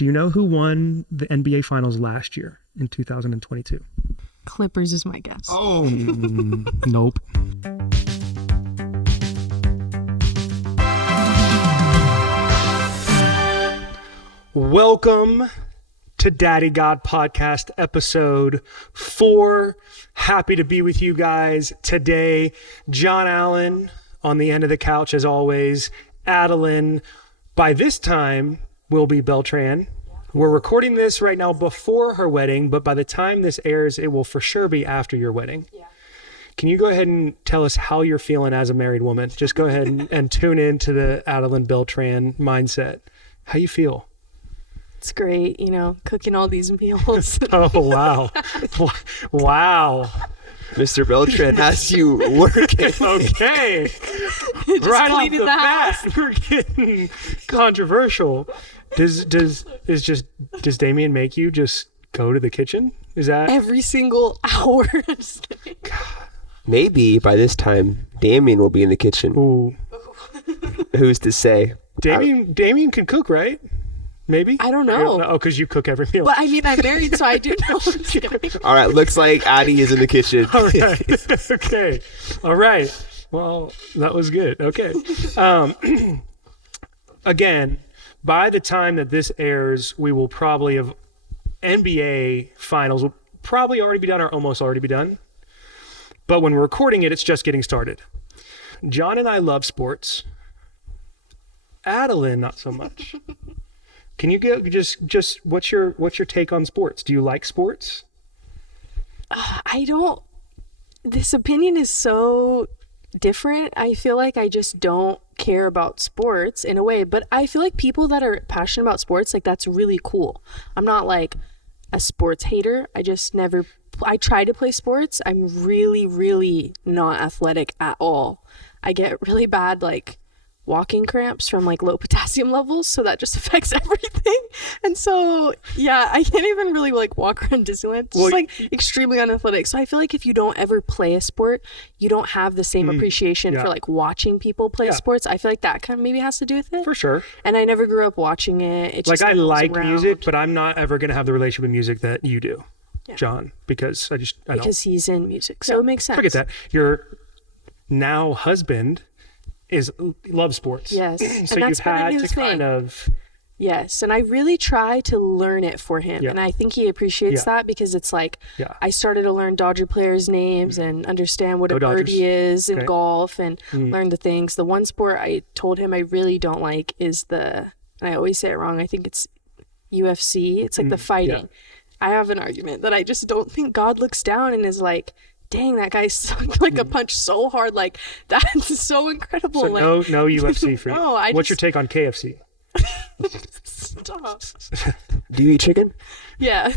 Do you know who won the NBA Finals last year in 2022? Clippers is my guess. Oh, nope. Welcome to Daddy God Podcast episode 4. Happy to be with you guys today. John Allen on the end of the couch as always. Adelyn, by this time, will be Beltran. We're recording this right now before her wedding, but by the time this airs, it will for sure be after your wedding. Yeah. Can you go ahead and tell us how you're feeling as a married woman? Just go ahead and tune in to the Adelyn Beltran mindset. How you feel? It's great, cooking all these meals. Oh, wow. Wow. Mr. Beltran has you working. Okay. Right off the bat, we're getting controversial. Does Damien make you just go to the kitchen? Is that every single hour? Maybe by this time Damien will be in the kitchen. Ooh. Who's to say? Damien can cook, right? Maybe? I don't know. Oh, because you cook every meal. But I'm married, so I do know. All right, looks like Addy is in the kitchen. All right. Okay. All right. Well, that was good. Okay. Again, by the time that this airs, we will probably have NBA Finals will probably already be done or almost already be done. But when we're recording it, it's just getting started. John and I love sports. Adelyn, not so much. Can you go just what's your take on sports? Do you like sports? I don't. This opinion is so different. I feel like I just don't care about sports in a way, but I feel like people that are passionate about sports, like that's really cool. I'm not like a sports hater. I try to play sports. I'm really, really not athletic at all. I get really bad walking cramps from low potassium levels, so that just affects everything. And so I can't even really walk around Disneyland. It's just extremely unathletic. So I feel like if you don't ever play a sport, you don't have the same appreciation for watching people play sports. I feel like that kind of maybe has to do with it. For sure. And I never grew up watching it. It just I like music, but I'm not ever gonna have the relationship with music that you do, John, because I don't. Because he's in music, so it makes sense. Forget that. Your now husband loves sports. Yes. So you've had to kind of. Yes, and I really try to learn it for him, and I think he appreciates that because it's I started to learn Dodger players' names and understand what a birdie is in golf and learn the things. The one sport I told him I really don't like is and I always say it wrong, I think it's UFC. It's the fighting. I have an argument that I just don't think God looks down and is dang, that guy sucked a punch so hard. That's so incredible. So no UFC for you. No, What's your take on KFC? Stop. Do you eat chicken? Yeah.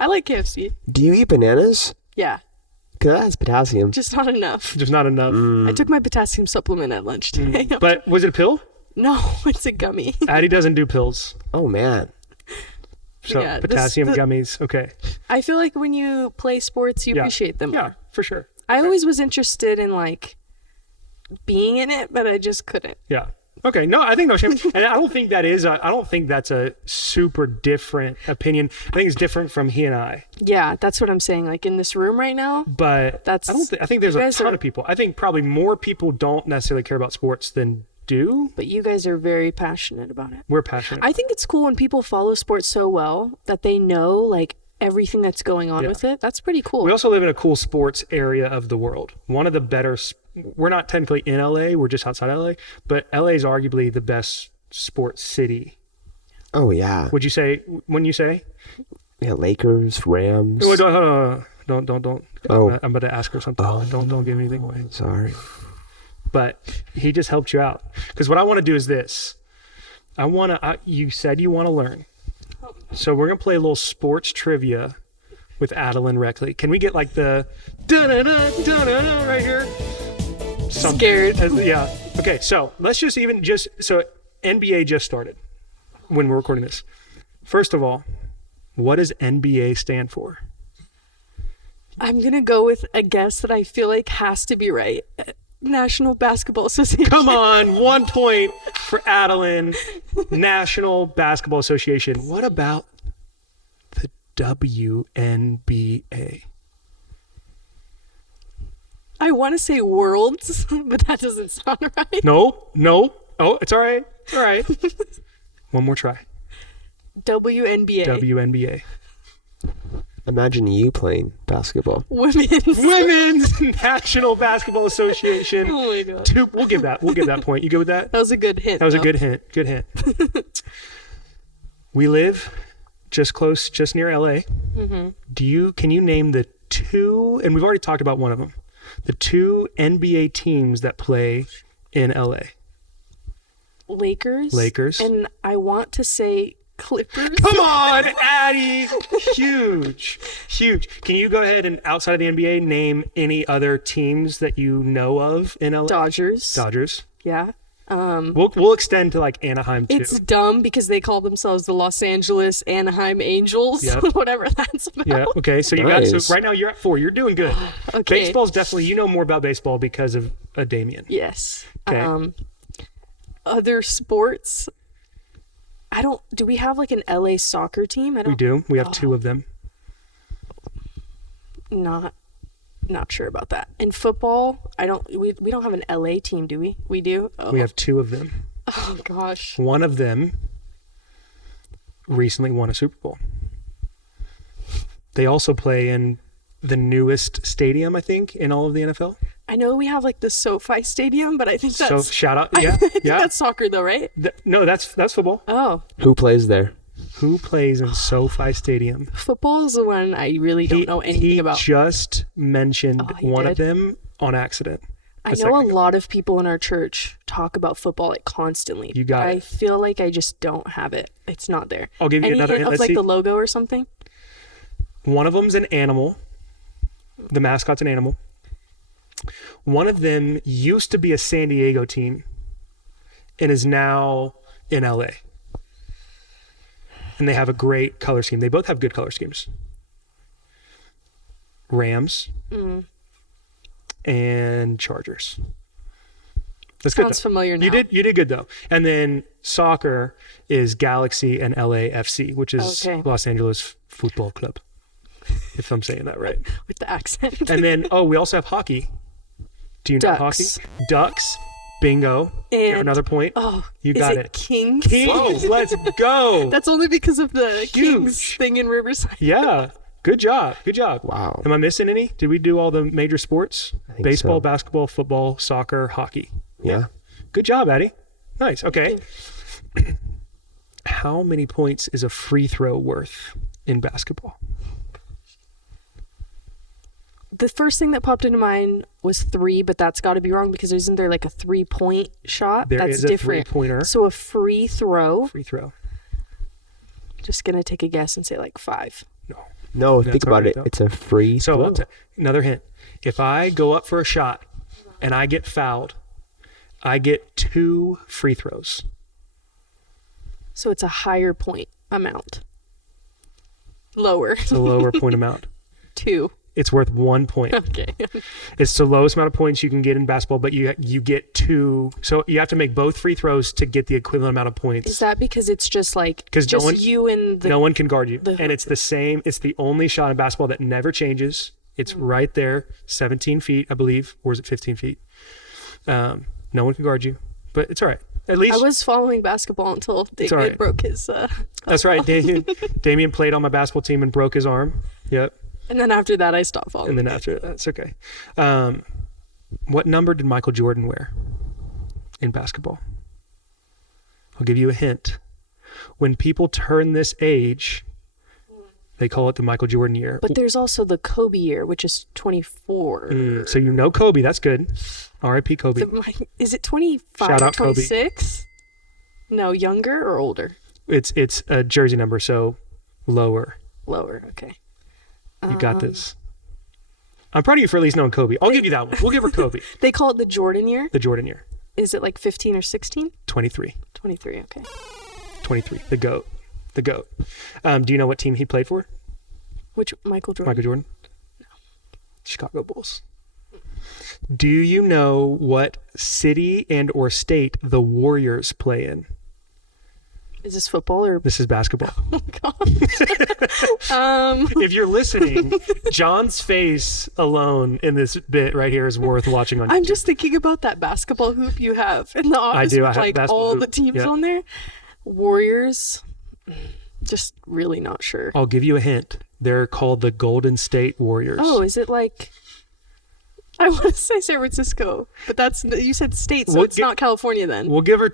I like KFC. Do you eat bananas? Yeah. Because that has potassium. Just not enough. Just not enough. I took my potassium supplement at lunch today. But was it a pill? No, it's a gummy. Addy doesn't do pills. Oh, man. So potassium gummies. Okay. I feel like when you play sports, you appreciate them more. Yeah, for sure. I always was interested in being in it, but I just couldn't. Yeah. Okay. No, I think no shame. And I don't think that's a super different opinion. I think it's different from he and I. Yeah, that's what I'm saying. In this room right now. But I think there's a ton of people. I think probably more people don't necessarily care about sports than do. But you guys are very passionate about it. We're passionate. I think it's cool when people follow sports so well that they know everything that's going on with it. That's pretty cool. We also live in a cool sports area of the world. One of the better, we're not technically in LA, we're just outside LA, but LA is arguably the best sports city. Oh, yeah. Would you say, when you say? Yeah, Lakers, Rams. Oh, don't. Oh. I'm about to ask her something. Oh. Don't give anything away. Sorry. But he just helped you out. Because what I want to do is this. You said you want to learn. So we're going to play a little sports trivia with Adelyn Reckley. Can we get the da-da-da, right here? Scared. Yeah. Okay, so let's so NBA just started when we're recording this. First of all, what does NBA stand for? I'm going to go with a guess that I feel like has to be right. National Basketball Association. Come on, 1 point for Adelyn, National Basketball Association. What about the WNBA? I want to say Worlds, but that doesn't sound right. No. Oh, it's all right. It's all right. One more try. WNBA. WNBA. Imagine you playing basketball. Women's National Basketball Association. Oh my god. We'll give that point. You good with that? That was a good hint. That was a though. good hint. Good hint. We live just near LA. Mm-hmm. Can you name the two, and we've already talked about one of them, the two NBA teams that play in LA? Lakers. And I want to say Clippers. Come on, Addy. Huge. Can you go ahead and, outside of the NBA, name any other teams that you know of in LA? Dodgers. Yeah. We'll extend to like Anaheim too. It's dumb because they call themselves the Los Angeles Anaheim Angels. Yep. Whatever that's about. Yeah. Okay. So so right now you're at 4. You're doing good. Okay. Baseball's definitely, you know more about baseball because of Damien. Yes. Okay. Other sports. Do we have like an LA soccer team? We do. We have 2 of them. Not sure about that. In football, we don't have an LA team, do we? We do? Oh. We have 2 of them. Oh gosh. One of them recently won a Super Bowl. They also play in the newest stadium, I think, in all of the NFL. I know we have like the SoFi Stadium, but I think that's... So shout out. Yeah. I think that's soccer though, right? No, that's football. Oh. Who plays there? Who plays in SoFi Stadium? Football is the one I really don't know anything about. He just mentioned one of them on accident. I know a lot of people in our church talk about football like constantly. You got it. I feel like I just don't have it. It's not there. I'll give you another hint. Of like the logo or something? One of them's an animal. The mascot's an animal. One of them used to be a San Diego team and is now in LA. And they have a great color scheme. They both have good color schemes. Rams and Chargers. That's good. Sounds familiar now. You did good though. And then soccer is Galaxy and LAFC, which is Los Angeles Football Club. If I'm saying that right. With the accent. And then we also have hockey. Do you know hockey? Ducks. Bingo. And another point. You got it. Kings? Kings. Let's go. That's only because of the Kings thing in Riverside. Yeah. Good job. Wow. Am I missing any? Did we do all the major sports? I think Baseball, so. basketball, football, soccer, hockey. Yeah. Good job, Addy. Nice. Okay. How many points is a free throw worth in basketball? The first thing that popped into mind was 3, but that's got to be wrong because isn't there like a 3-point shot? That's different. 3-pointer. So a free throw. Free throw. Just gonna take a guess and say like 5. No, think about it. Though. It's a free throw. So another hint. If I go up for a shot and I get fouled, I get 2 free throws. So it's a higher point amount. Lower. It's a lower point amount. 2. It's worth 1 point. Okay. It's the lowest amount of points you can get in basketball, but you get 2. So you have to make both free throws to get the equivalent amount of points. Is that because it's just like you and no one can guard you, and it's the same. It's the only shot in basketball that never changes. It's right there, 17 feet, I believe, or is it 15 feet? No one can guard you, but it's all right. At least I was following basketball until David broke his. That's right. Damien played on my basketball team and broke his arm. Yep. And then after that, I stopped following. And then after that's okay. What number did Michael Jordan wear in basketball? I'll give you a hint. When people turn this age, they call it the Michael Jordan year. But there's also the Kobe year, which is 24. So you know Kobe. That's good. R.I.P. Kobe. Is it 25, Shout out 26? No, younger or older? It's a jersey number, so lower. Lower, okay. You got this. I'm proud of you for at least knowing Kobe. I'll give you that one. We'll give her Kobe. They call it the Jordan year? The Jordan year. Is it like 15 or 16? 23. 23, okay. 23. The GOAT. Do you know what team he played for? Which Michael Jordan? Michael Jordan? No. Chicago Bulls. Do you know what city and or state the Warriors play in? Is this football or? This is basketball. Oh God. If you're listening, John's face alone in this bit right here is worth watching on I'm YouTube. just thinking about that basketball hoop you have in the office. I do. I With, have like basketball all hoop. the teams Yeah. on there. Warriors. Just really not sure. I'll give you a hint. They're called the Golden State Warriors. Oh, is it like? I want to say San Francisco, but that's you said state, so We'll it's not California then. We'll give her...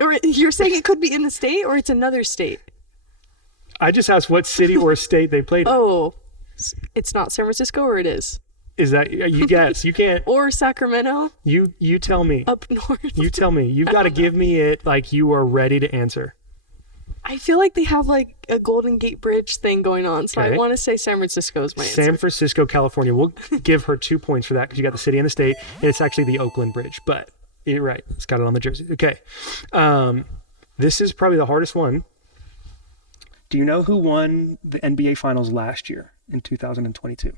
Or you're saying it could be in the state, or it's another state? I just asked what city or state they played in. Oh, it's not San Francisco, or it is? Is that... You guess. You can't... Or Sacramento? You tell me. Up north? You tell me. You've got to give me it like you are ready to answer. I feel like they have like a Golden Gate Bridge thing going on, so Okay. I want to say San Francisco is my answer. San Francisco, California. We'll give her 2 points for that because you got the city and the state, and it's actually the Oakland Bridge. But you're right. It's got it on the jersey. Okay. This is probably the hardest one. Do you know who won the NBA Finals last year in 2022?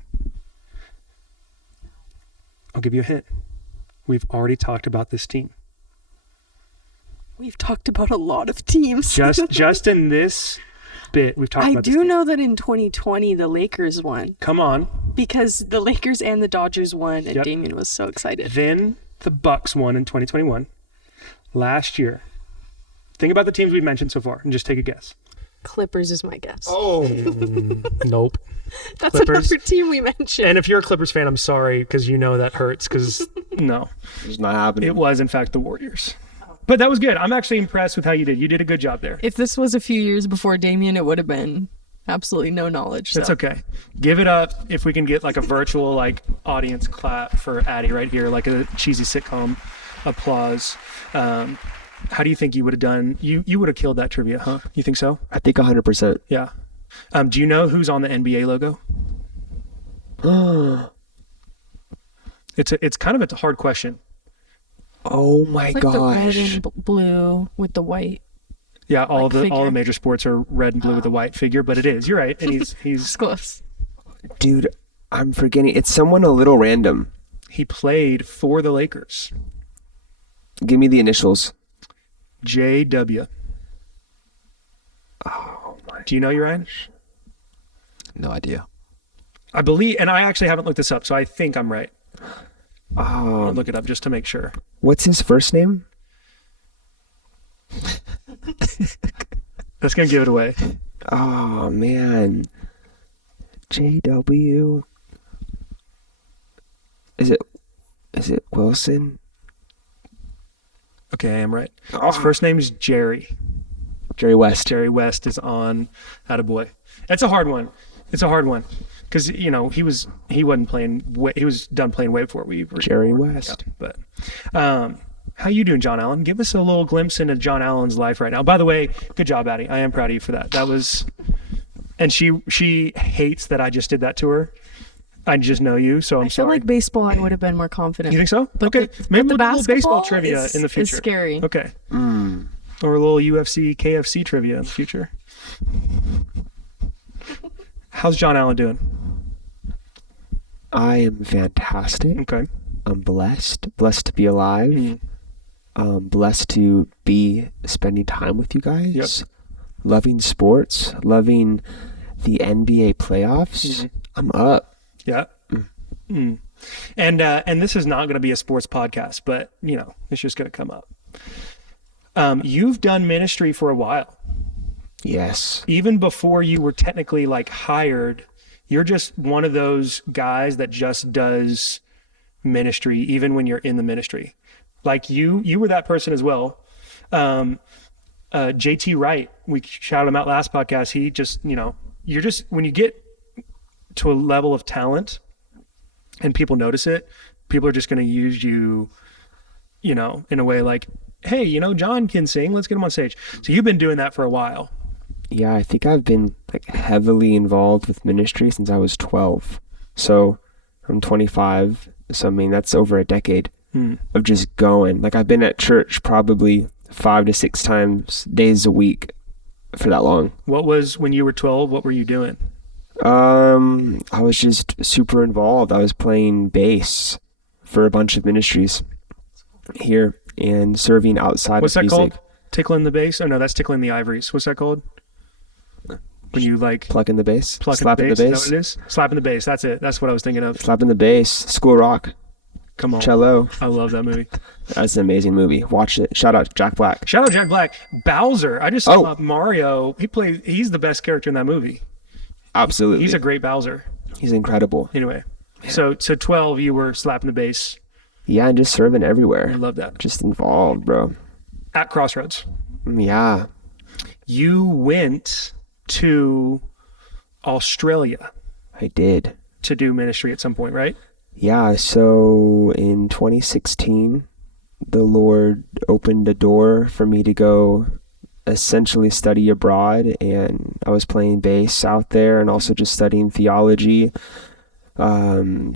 I'll give you a hint. We've already talked about this team. We've talked about a lot of teams. Just in this bit, we've talked I about this do team. know that in 2020 the Lakers won Come on. because the Lakers and the Dodgers won, and Yep. Damien was so excited. Then the Bucks won in 2021. Last year. Think about the teams we've mentioned so far and just take a guess. Clippers is my guess. Oh. Nope. That's Clippers. another team we mentioned. And if you're a Clippers fan, I'm sorry because you know that hurts because no, It's not happening. it was in fact the Warriors. But that was good. I'm actually impressed with how you did. You did a good job there. If this was a few years before Damien, it would have been absolutely no knowledge. That's so. okay. Give it up if we can get like a virtual like audience clap for Addy right here, like a cheesy sitcom applause. How do you think you would have done? You would have killed that trivia, huh? You think so? I think 100%. Yeah. Do you know who's on the NBA logo? It's kind of a hard question. Oh my It's like the red gosh. and blue with the white. Yeah, all Like the figure. major sports are red and blue with a white figure, but it is. You're right, and It's he's close. Dude, I'm forgetting. It's someone a little random. he played for the Lakers. Give me the initials. JW. Oh my. Do you know you, Ryan? No idea. I believe, and I actually haven't looked this up, so I think I'm right. I'll look it up just to make sure. What's his first name? That's gonna give it away. Oh man. JW. Is it Wilson? Okay, I am right. Oh. His first name is Jerry. Jerry West. Jerry West is on Attaboy. That's a hard one. It's a hard one because he wasn't playing. He was done playing way before we were. Jerry born. West. Yeah, but how you doing, John Allen? Give us a little glimpse into John Allen's life right now. By the way, good job, Addy. I am proud of you for that. That was, and she hates that I just did that to her. I just know you, so I'm I feel sorry. like baseball, I would have been more confident. You think so? But Okay, maybe the we'll do a little baseball basketball trivia in the is future. scary. Okay. Or a little UFC, KFC trivia in the future. How's John Allen doing? I am fantastic. Okay. I'm blessed to be alive. Blessed to be spending time with you guys. Yep. Loving sports, loving the NBA playoffs. I'm up. Yeah. And this is not going to be a sports podcast, but it's just going to come up. You've done ministry for a while. Yes. Even before you were technically like hired, you're just one of those guys that just does ministry even when you're in the ministry. Like you were that person as well. JT Wright, we shouted him out last podcast. He just, you're just, when you get to a level of talent and people notice it, people are just going to use you, in a way like, hey, John can sing, let's get him on stage. So you've been doing that for a while. Yeah, I think I've been like heavily involved with ministry since I was 12. So I'm 25. So I mean, that's over a decade of just going. Like I've been at church probably 5 to 6 times days a week for that long. What was, when you were 12, what were you doing? I was just super involved. I was playing bass for a bunch of ministries here and serving outside What's of that music. called? Tickling the bass? Oh no, that's tickling the ivories. What's that called? When you like Plucking the bass, slapping slapping the bass, Is that what it is? Slapping the bass. That's it. That's what I was thinking of. slapping the bass. School Rock, Come on. cello. I love that movie. That's an amazing movie. Watch it. Shout out Jack Black. Shout out Jack Black. Bowser. I just saw Mario. He's the best character in that movie. Absolutely, He's a great Bowser. he's incredible. Anyway, so 12, you were slapping the bass. Yeah, and just serving I everywhere. love that. Just involved, bro. At Crossroads, Yeah, you went to Australia I did. to do ministry at some point, right? Yeah, so in 2016, the Lord opened a door for me to go essentially study abroad, and I was playing bass out there and also just studying theology.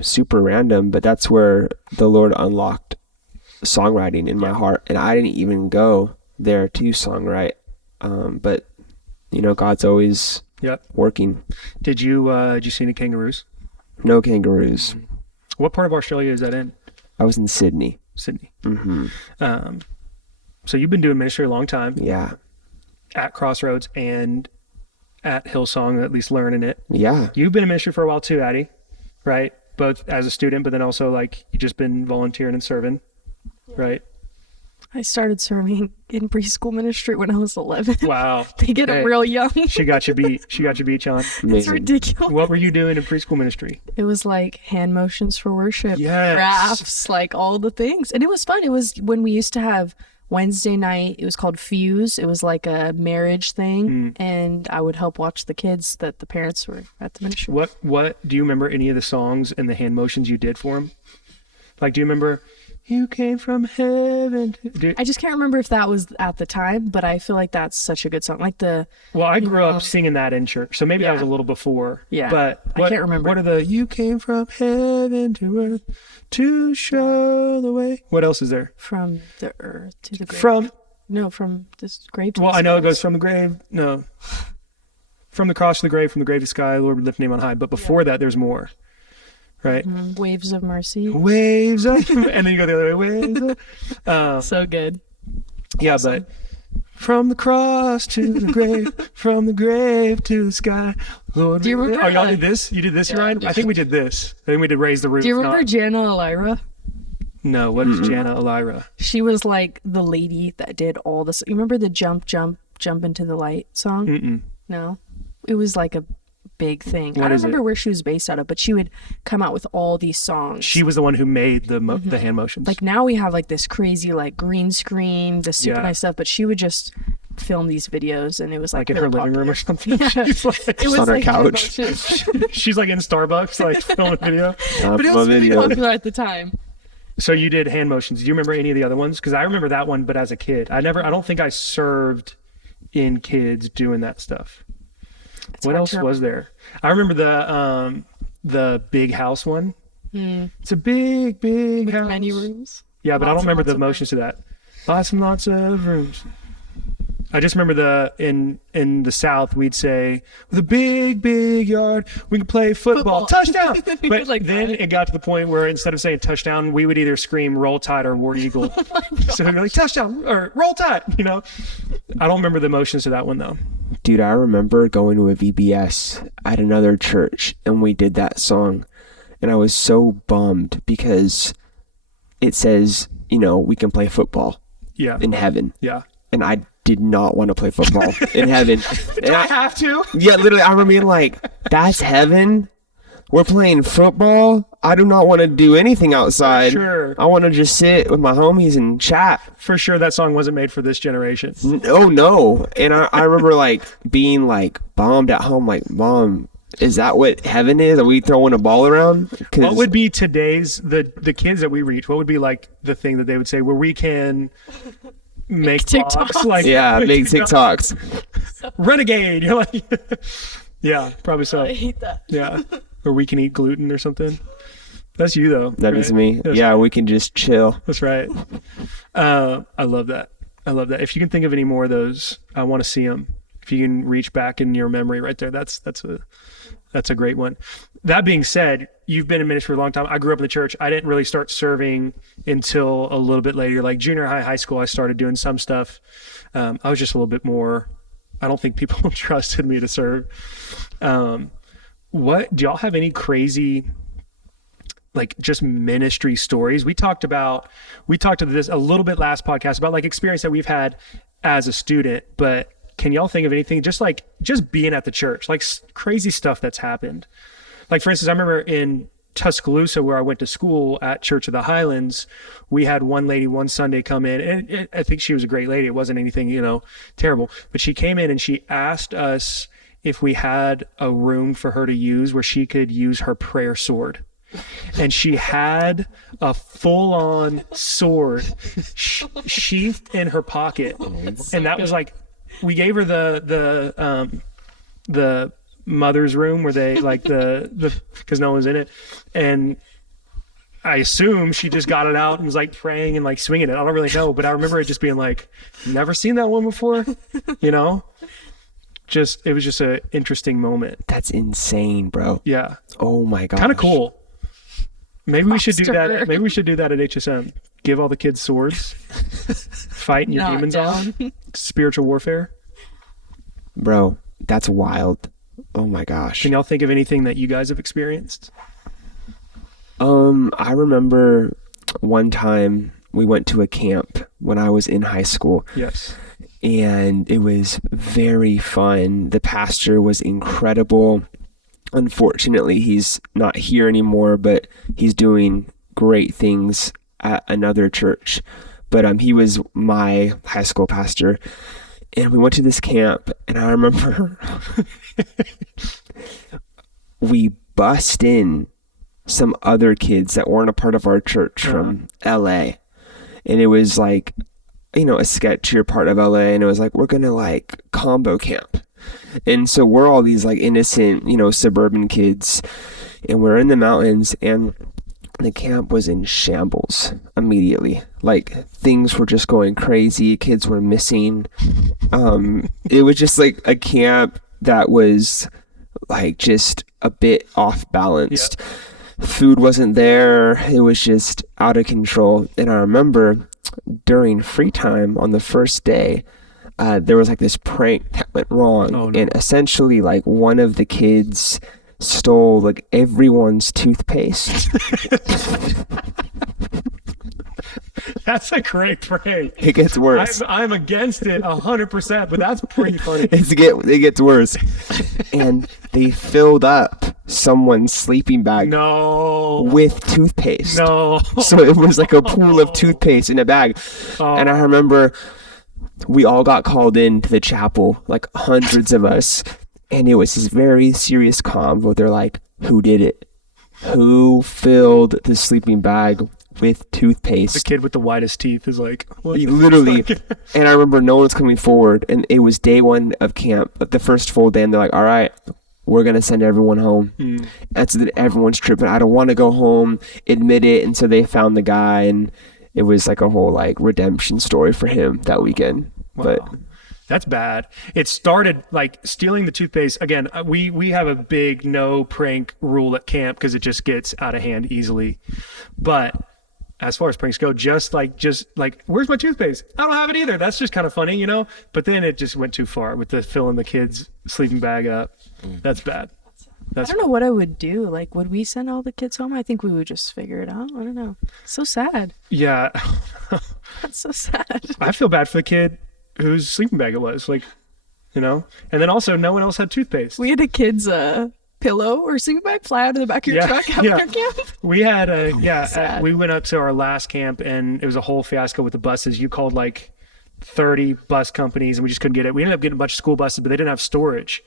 Super random, but that's where the Lord unlocked songwriting in my heart, and I didn't even go there to songwrite. But you know, God's always Yep. working. Did you see any kangaroos? No kangaroos. What part of Australia is that in? I was in Sydney. Sydney. Hmm. So you've been doing ministry a long time Yeah. at Crossroads and at Hillsong, at least learning it. Yeah. You've been in ministry for a while too, Addy, right? Both as a student, but then also like you just been volunteering and serving, right? I started serving in preschool ministry when I was 11. Wow. They get Hey. them real young. She got you beat. She got you beat, John. It's Amazing. ridiculous. What were you doing in preschool ministry? It was like hand motions for worship, Yes. crafts, like all the things. And it was fun. It was when we used to have Wednesday night. It was called Fuse. It was like a marriage thing. And I would help watch the kids that the parents were at the ministry. What do you remember any of the songs and the hand motions you did for them? Like, do you remember you came from heaven? I just can't remember if that was at the time, but I feel like that's such a good song. Like Well, I grew Yeah. up singing that in church, so maybe that was a little before. Yeah, But I can't remember. What are the you came from heaven to earth to show the way? What else is there? from the earth to the grave. From From this grave to well, the I know it skies. goes from the grave. No, from the cross to the grave, from the grave to the sky. Lord, we lift your name on high. But before that, there's more, right? Waves of Mercy. Waves up, and then you go the other way. Waves up. So good. Yeah, but from the cross to the grave, from the grave to the sky, Lord. Do you remember Oh, y'all that? did this? You did this, Yeah. Ryan? I think we did this. I think we did raise the roof. Do you remember not- Jana Elira? No, what is Jana Elira? She was like the lady that did all this. You remember the jump into the light song? Mm-mm. No. It was like a big thing. What I don't is it? remember where she was based out of, but she would come out with all these songs. She was the one who made the hand motions. Like now we have like this crazy like green screen, the super Yeah. nice stuff, but she would just film these videos and it was like like in her really living room or popular. something. Yeah. She's like, It was on her like couch. she's like in Starbucks, like filming video. But it was really popular at the time. So you did hand motions. Do you remember any of the other ones? Because I remember that one, but as a kid, I don't think I served in kids doing that stuff. It's What hard else to was there? I remember the big house one. It's a big with house. many rooms. Yeah, but I don't Lots and remember lots the of motions to that. Lots and lots of rooms. I just remember in the South we'd say with a big yard we could play football. Touchdown. But Like then that. it got to the point where instead of saying touchdown, we would either scream roll tide or war eagle. So we'd be like touchdown or roll tide. You know, I don't remember the motions to that one though. Dude, I remember going to a VBS at another church and we did that song. And I was so bummed because it says, you know, we can play football Yeah. in heaven. Yeah. And I did not want to play football in heaven. And Do I have to? yeah, literally, I remember being like, that's heaven? We're playing football? I do not want to do anything outside. Sure. I want to just sit with my homies and chat. For sure that song wasn't made for this generation. No. And I remember like being like bummed at home, like, Mom, is that what heaven is? Are we throwing a ball around? 'Cause- What would be today's the kids that we reach? What would be like the thing that they would say where we can make TikToks. TikToks? Like yeah, make TikToks. renegade. You're like, yeah, probably so. I hate that. Yeah, or we can eat gluten or something. That's you though. That right? is me. That's Yeah, right. we can just chill. That's right. I love that. If you can think of any more of those, I want to see them If you can reach back in your memory right there, that's a great one. That being said, you've been in ministry for a long time. I grew up in the church. I didn't really start serving until a little bit later, like junior high, high school. I started doing some stuff. I was just a little bit more, I don't think people trusted me to serve. What do y'all have any crazy, like just ministry stories? We talked to this a little bit last podcast about like experience that we've had as a student, but can y'all think of anything just being at the church, like crazy stuff that's happened? Like for instance, I remember in Tuscaloosa where I went to school at Church of the Highlands, we had one lady one Sunday come in, and I think she was a great lady. It wasn't anything, terrible, but she came in and she asked us if we had a room for her to use where she could use her prayer sword. And she had a full-on sword sheathed in her pocket. And that was like, we gave her the mother's room where they like because no one's in it. And I assume she just got it out and was like praying and like swinging it. I don't really know, but I remember it just being like, never seen that one before, it was just an interesting moment. That's insane, bro. Yeah. Oh my gosh. Kind of cool. Maybe we should do that. Maybe we should do that at HSM. Give all the kids swords, fighting your demons off. Spiritual warfare. Bro, that's wild. Oh my gosh. Can y'all think of anything that you guys have experienced? I remember one time we went to a camp when I was in high school. Yes. And it was very fun. The pastor was incredible. Unfortunately, he's not here anymore, but he's doing great things at another church. But he was my high school pastor. And we went to this camp, and I remember we bussed in some other kids that weren't a part of our church from LA. And it was like, a sketchier part of LA. And it was like, we're going to like combo camp. And so we're all these like innocent, suburban kids. And we're in the mountains, and the camp was in shambles immediately. Like things were just going crazy. Kids were missing. It was just like a camp that was like just a bit off balanced. Yeah. Food wasn't there. It was just out of control. And I remember during free time on the first day, there was like this prank that went wrong. Oh, no. And essentially like one of the kids stole like everyone's toothpaste. That's a great prank. It gets worse. I'm against it 100%, but that's pretty funny. It gets worse. And they filled up someone's sleeping bag with toothpaste. No. So it was like a pool of toothpaste in a bag. Oh. And I remember we all got called into the chapel, like hundreds of us. And it was this very serious convo. They're like, who did it? Who filled the sleeping bag with toothpaste? The kid with the whitest teeth is like, what? Literally. And I remember no one's coming forward. And it was day one of camp, but the first full day. And they're like, all right, we're going to send everyone home. And so then everyone's tripping. I don't want to go home. Admit it. And so they found the guy. And it was like a whole like redemption story for him that weekend. Wow. But that's bad. It started like stealing the toothpaste. Again, we have a big no prank rule at camp because it just gets out of hand easily. But as far as pranks go, just like, where's my toothpaste? I don't have it either. That's just kind of funny, But then it just went too far with the filling the kid's sleeping bag up. That's bad. I don't know what I would do. Like, would we send all the kids home? I think we would just figure it out. I don't know. So sad. Yeah. That's so sad. I feel bad for the kid whose sleeping bag it was, like, and then also no one else had toothpaste. We had a kid's pillow or sleeping bag fly out of the back of your truck after camp. We had we went up to our last camp and it was a whole fiasco with the buses. You called like 30 bus companies and we just couldn't get it. We ended up getting a bunch of school buses, but they didn't have storage.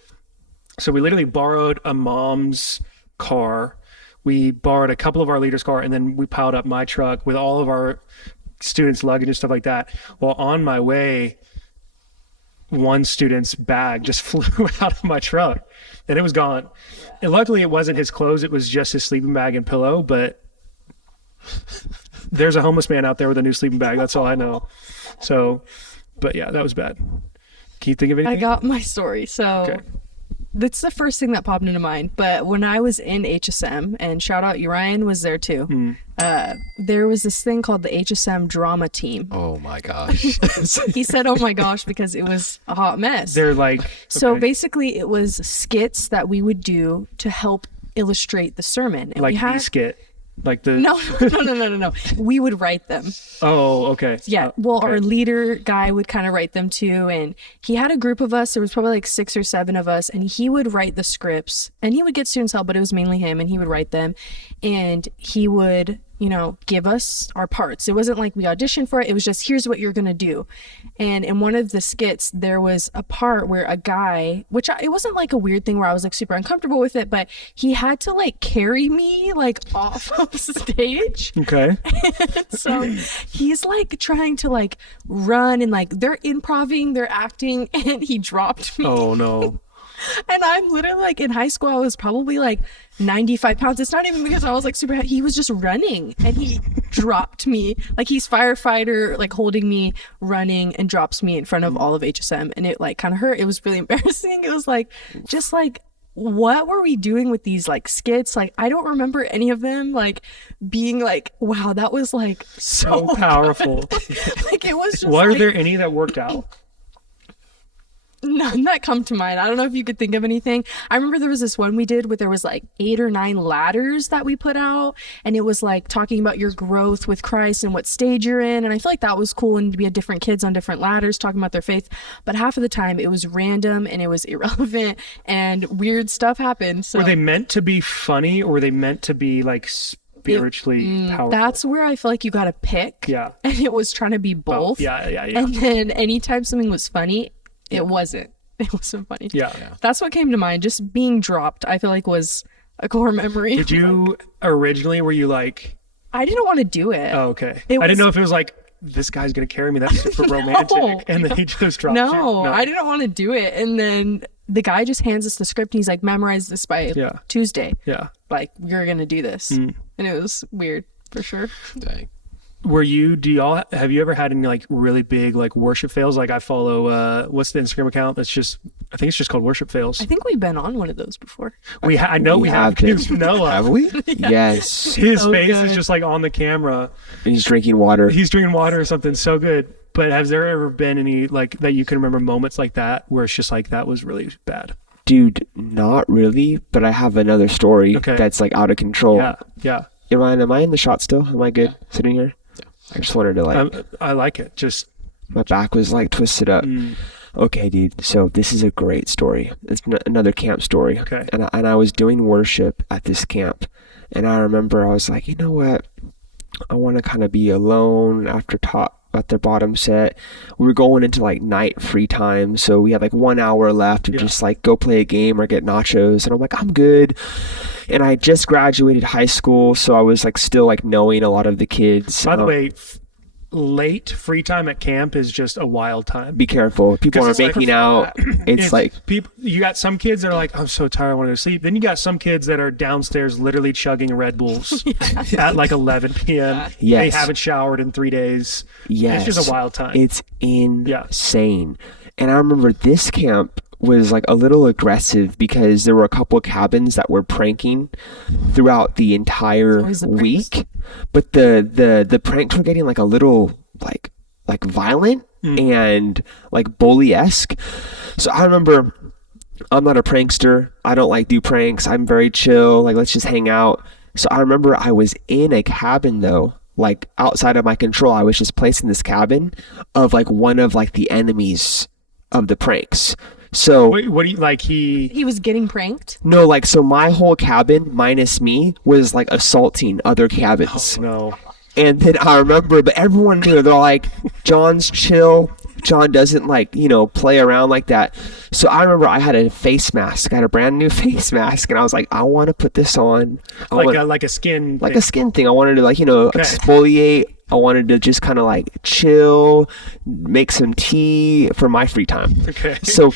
So we literally borrowed a mom's car. We borrowed a couple of our leaders' car, and then we piled up my truck with all of our students' luggage and stuff like that. Well, on my way, one student's bag just flew out of my truck and it was gone. And luckily it wasn't his clothes. It was just his sleeping bag and pillow, but there's a homeless man out there with a new sleeping bag. That's all I know. So, but yeah, that was bad. Can you think of anything? I got my story. So Okay. that's the first thing that popped into mind. But when I was in HSM, and shout out Urian was there too, there was this thing called the HSM drama team. Oh my gosh. He said, oh my gosh, because it was a hot mess. They're like, So okay. basically it was skits that we would do to help illustrate the sermon. And like we had... the skit, like the No. We would write them. Oh, okay. Yeah. Well, our leader guy would kind of write them too. And he had a group of us. There was probably like 6 or 7 of us. And he would write the scripts. And he would get students help, but it was mainly him. And he would write them. And he would, give us our parts. It wasn't like we auditioned for it. It was just, here's what you're going to do. And in one of the skits, there was a part where a guy, it wasn't like a weird thing where I was like super uncomfortable with it, but he had to like carry me like off of stage. Okay. So he's like trying to like run and like they're improvising, they're acting, and he dropped me. Oh no. And I'm literally like in high school, I was probably like 95 pounds. It's not even because I was like super heavy. He was just running and he dropped me. Like he's firefighter, like holding me, running, and drops me in front of all of HSM. And it like kind of hurt. It was really embarrassing. It was like, just like, what were we doing with these like skits? Like, I don't remember any of them like being like, wow, that was like so powerful. Like it was just Were like, there any that worked out? none that come to mind. I don't know if you could think of anything. I remember there was this one we did where there was like 8 or 9 ladders that we put out, and it was like talking about your growth with Christ and what stage you're in. And I feel like that was cool, and we had different kids on different ladders talking about their faith. But half of the time it was random and it was irrelevant and weird stuff happened. So Were they meant to be funny, or were they meant to be like spiritually powerful? that's where I feel like you got to pick. Yeah. And it was trying to be both. Yeah. And then anytime something was funny, it wasn't funny. Yeah. That's what came to mind. Just being dropped, I feel like was a core memory. Did you originally, were you like, I didn't want to do it. oh, okay. It I didn't was- know if it was like, this guy's going to carry me. That's super romantic. And then he just dropped you. No, I didn't want to do it. And then the guy just hands us the script and he's like, memorize this by Yeah. Tuesday. Yeah. Like, you're going to do this. And it was weird for sure. Dang. Have you ever had any like really big like worship fails? Like I follow, what's the Instagram account? That's just, I think it's just called Worship Fails. I think we've been on one of those before. I know we have. been. Because Noah, Have we? Yes. his So face is good. just like on the camera. He's drinking water. He's drinking water or something so good. But has there ever been any like that you can remember moments like that where it's just like that was really bad? Dude, not really, but I have another story Okay. that's like out of control. Yeah. Am I in the shot still? Am I good sitting here? I just wanted to like, I like it. Just my back was like twisted up. Okay, dude. So this is a great story. It's another camp story. Okay. And I was doing worship at this camp, and I remember I was like, you know what? I want to kind of be alone after at the bottom set. We were going into like night free time, so we had like 1 hour left to just like go play a game or get nachos. And I'm like, I'm good. And I just graduated high school, so I was like still like knowing a lot of the kids. by the way, late free time at camp is just a wild time. Be careful. People are It's like- making out. It's like people. You got some kids that are like, I'm so tired, I want to go to sleep. Then you got some kids that are downstairs literally chugging Red Bulls at like 11 p.m. Yes. They haven't showered in 3 days. yes, It's just a wild time. It's insane. And I remember this camp was like a little aggressive because there were a couple of cabins that were pranking throughout the entire always the pranks. week, but the pranks were getting like a little like violent and like bully-esque. So I remember, I'm not a prankster, I don't like do pranks, I'm very chill, like let's just hang out. So I remember I was in a cabin though, like outside of my control. I was just placed in this cabin of like one of like the enemies of the pranks. So Wait, what do you like? He was getting pranked. no, like, so my whole cabin minus me was like assaulting other cabins. No. And then I remember, but everyone knew, they're like, John's chill. John doesn't like, play around like that. So I remember I had a face mask. I had a brand new face mask, and I was like, I want to put this on. Like a skin. Like thing. a skin thing. I wanted to exfoliate. I wanted to just kind of like chill, make some tea for my free time. Okay. So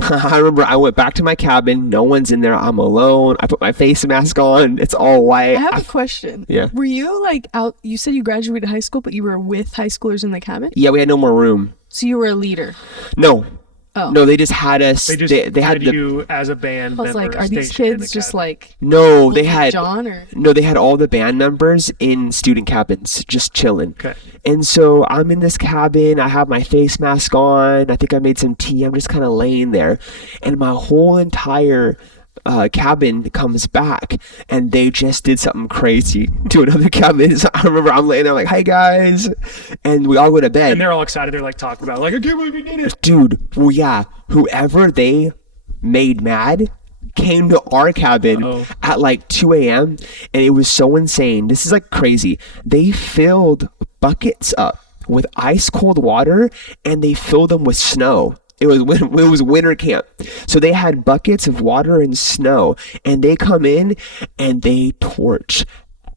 I remember I went back to my cabin. No one's in there. I'm alone. I put my face mask on. It's all white. I have a question. Yeah. Were you like out? You said you graduated high school, but you were with high schoolers in the cabin. Yeah, we had no more room. So you were a leader. No, Oh. No, they just had us. They just They had you as a band I was member like, are these stationed in kids the just cabin. like no, they Adelyn and had John or no, they had all the band members in student cabins, just chilling. Okay. And so I'm in this cabin. I have my face mask on. I think I made some tea. I'm just kind of laying there, and my whole entire cabin comes back, and they just did something crazy to another cabin. So I remember I'm laying there like, "Hi guys," and we all go to bed. And they're all excited. They're like talking about it, like, I can't believe you did it. Dude, well, yeah, whoever they made mad came to our cabin at like 2 a.m. and it was so insane. This is like crazy. They filled buckets up with ice cold water and they filled them with snow. It was winter camp. So they had buckets of water and snow, and they come in and they torch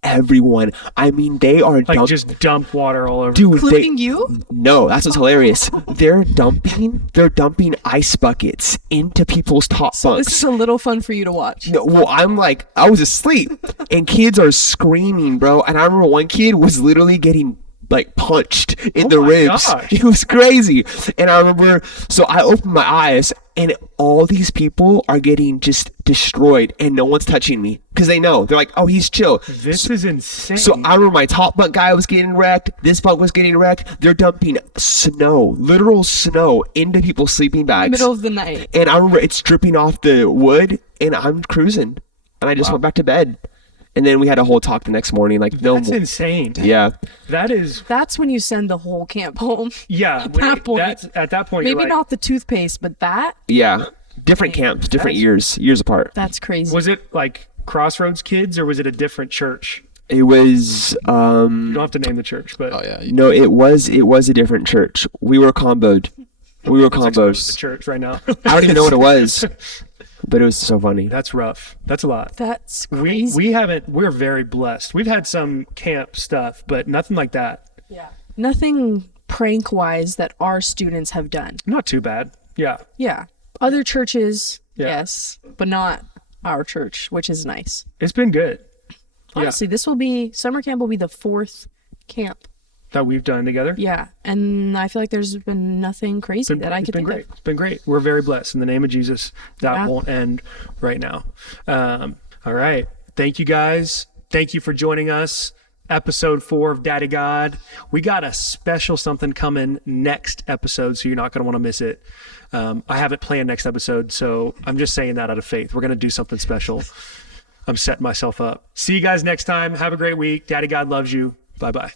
everyone. I mean, they are Like just dump water all over. dude, including you? no, that's what's hilarious. They're dumping ice buckets into people's top bunks. This is a little fun for you to watch. No, well, I'm like, I was asleep, and kids are screaming, bro. And I remember one kid was literally getting like punched in the my ribs. gosh. It was crazy. And I remember, so I opened my eyes, and all these people are getting just destroyed, and no one's touching me because they know. They're like, oh, he's chill. This is insane. So I remember my top bunk guy was getting wrecked. This bunk was getting wrecked. They're dumping snow, literal snow, into people's sleeping bags. Middle of the night. And I remember it's dripping off the wood, and I'm cruising, and I just went back to bed. And then we had a whole talk the next morning, like, no That's more. insane. Yeah. That's when you send the whole camp home. Yeah. At that point. At that point, Maybe you're like, not the toothpaste, but that Yeah. Different camps, different years apart. that's crazy. Was it like Crossroads Kids, or was it a different church? It was, You don't have to name the church, but Oh yeah. no, it was a different church. We were comboed. We were the combos. church right now. I don't even know what it was, but it was so funny. That's rough. That's a lot. That's crazy. We haven't. We're very blessed. We've had some camp stuff, but nothing like that. Yeah. Nothing prank wise that our students have done. Not too bad. Yeah. Yeah. Other churches, Yeah. yes, but not our church, which is nice. It's been good. Honestly, summer camp will be the 4th camp. That we've done together. Yeah. And I feel like there's been nothing crazy that I It's could been think great. of. It's been great. We're very blessed in the name of Jesus. That Yeah. won't end right now. All right. Thank you guys. Thank you for joining us. Episode 4 of Daddy God. We got a special something coming next episode, so you're not going to want to miss it. I haven't planned next episode, so I'm just saying that out of faith. We're going to do something special. I'm setting myself up. See you guys next time. Have a great week. Daddy God loves you. Bye-bye.